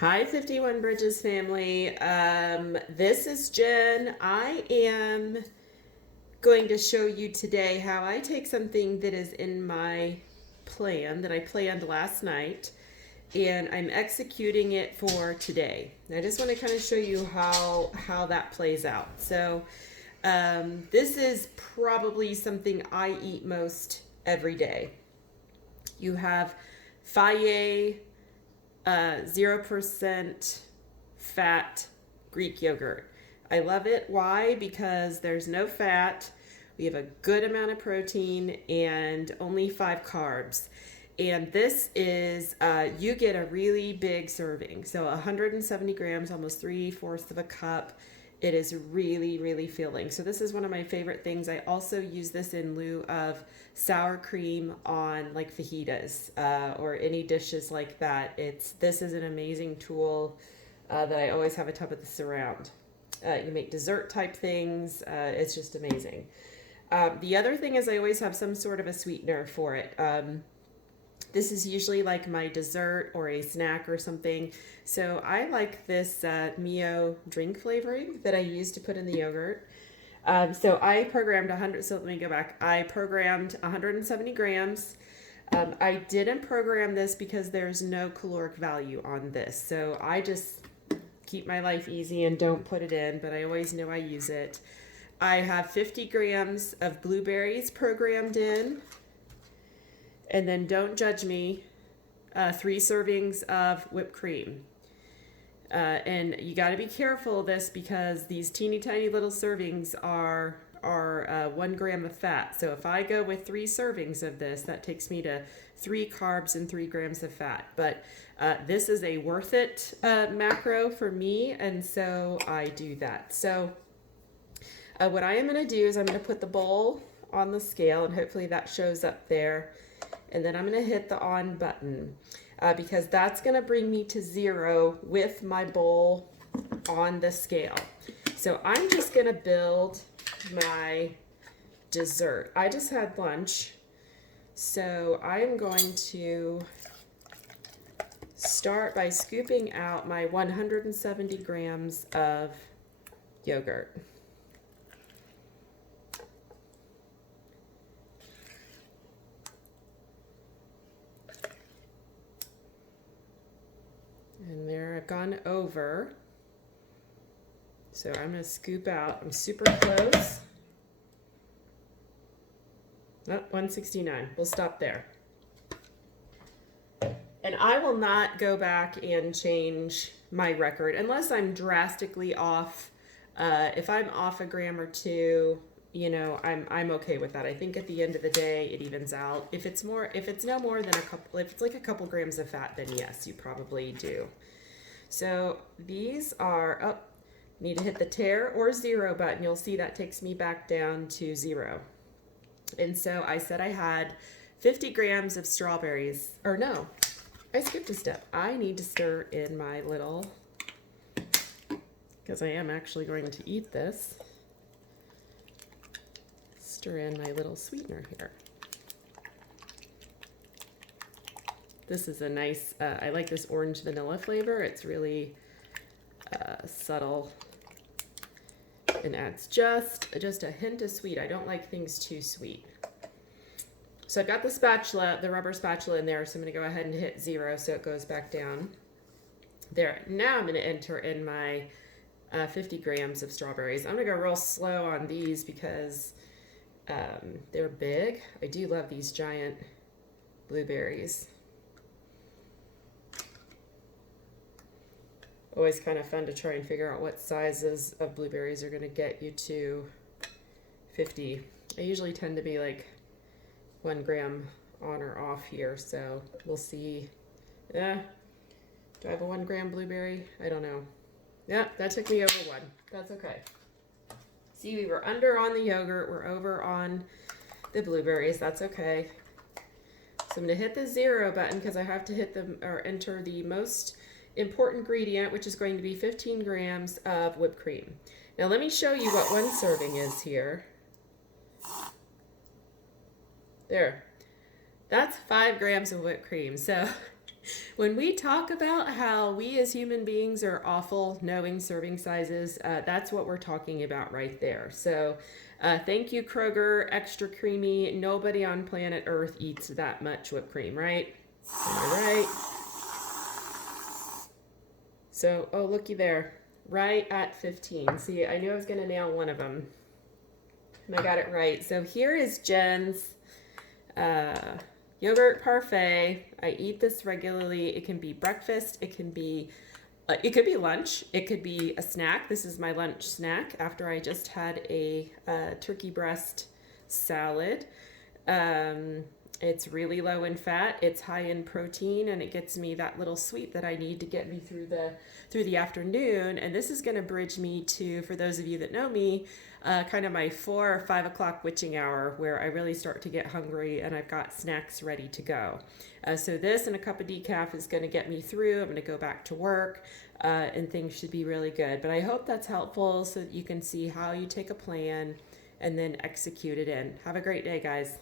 Hi, 51 Bridges family. This is Jen. I am going to show you today how I take something that is in my plan that I planned last night and I'm executing it for today. I just want to kind of show you how that plays out. This is probably something I eat most every day. You have Faye 0% fat Greek yogurt. I love it. Why? Because there's no fat, we have a good amount of protein, and only 5 carbs. And this is, you get a really big serving. So 170 grams, almost 3/4 of a cup. It is really, really filling. So this is one of my favorite things. I also use this in lieu of sour cream on like fajitas or any dishes like that. This is an amazing tool that I always have a tub of this around. You make dessert type things. It's just amazing. The other thing is I always have some sort of a sweetener for it. This is usually like my dessert or a snack or something. So I like this Mio drink flavoring that I use to put in the yogurt. So I programmed 100, so let me go back. I programmed 170 grams. I didn't program this because there's no caloric value on this. So I just keep my life easy and don't put it in, but I always know I use it. I have 50 grams of blueberries programmed in. And then don't judge me, 3 servings of whipped cream. And you got to be careful of this because these teeny tiny little servings are 1 gram of fat. So if I go with 3 servings of this, that takes me to 3 carbs and 3 grams of fat. But this is a worth it macro for me, and so I do that. So what I am going to do is I'm going to put the bowl on the scale, and hopefully that shows up there. And then I'm going to hit the on button because that's going to bring me to 0 with my bowl on the scale. So I'm just going to build my dessert. I just had lunch, so I'm going to start by scooping out my 170 grams of yogurt. And there, I've gone over. So I'm going to scoop out. I'm super close. Oh, 169. We'll stop there. And I will not go back and change my record unless I'm drastically off. If I'm off a gram or 2, you know, I'm okay with that. I think at the end of the day, it evens out. If it's no more than a couple, if it's like a couple grams of fat, then yes, you probably do. So these are need to hit the tear or 0 button. You'll see that takes me back down to 0. And so I said I had 50 grams of strawberries, or no, I skipped a step. I need to stir in my little, because I am actually going to eat this, stir in my little sweetener here. This is a nice, I like this orange vanilla flavor. It's really subtle and adds just a hint of sweet. I don't like things too sweet. So I've got the spatula, the rubber spatula in there, so I'm gonna go ahead and hit 0 so it goes back down. There, now I'm gonna enter in my 50 grams of strawberries. I'm gonna go real slow on these because they're big. I do love these giant blueberries. Always kind of fun to try and figure out what sizes of blueberries are going to get you to 50. I usually tend to be like 1 gram on or off here, so we'll see. Do I have a 1 gram blueberry? I don't know. Yeah, that took me over 1. That's okay. See, we were under on the yogurt. We're over on the blueberries. That's okay. So I'm going to hit the 0 button because I have to hit or enter the most important ingredient, which is going to be 15 grams of whipped cream. Now let me show you what 1 serving is here. There. That's 5 grams of whipped cream. So When we talk about how we as human beings are awful knowing serving sizes, that's what we're talking about right there. So, thank you, Kroger, extra creamy. Nobody on planet Earth eats that much whipped cream, right? Am I right? So, oh, looky there. Right at 15. See, I knew I was going to nail one of them. And I got it right. So, here is Jen's uh, yogurt parfait. I eat this regularly. It can be breakfast. It could be lunch. It could be a snack. This is my lunch snack after I just had a turkey breast salad. Um, it's really low in fat. It's high in protein, and it gets me that little sweet that I need to get me through the afternoon. And this is going to bridge me to, for those of you that know me, kind of my 4 or 5 o'clock witching hour, where I really start to get hungry and I've got snacks ready to go. So this and a cup of decaf is going to get me through. I'm going to go back to work, and things should be really good. But I hope that's helpful so that you can see how you take a plan and then execute it in. Have a great day, guys.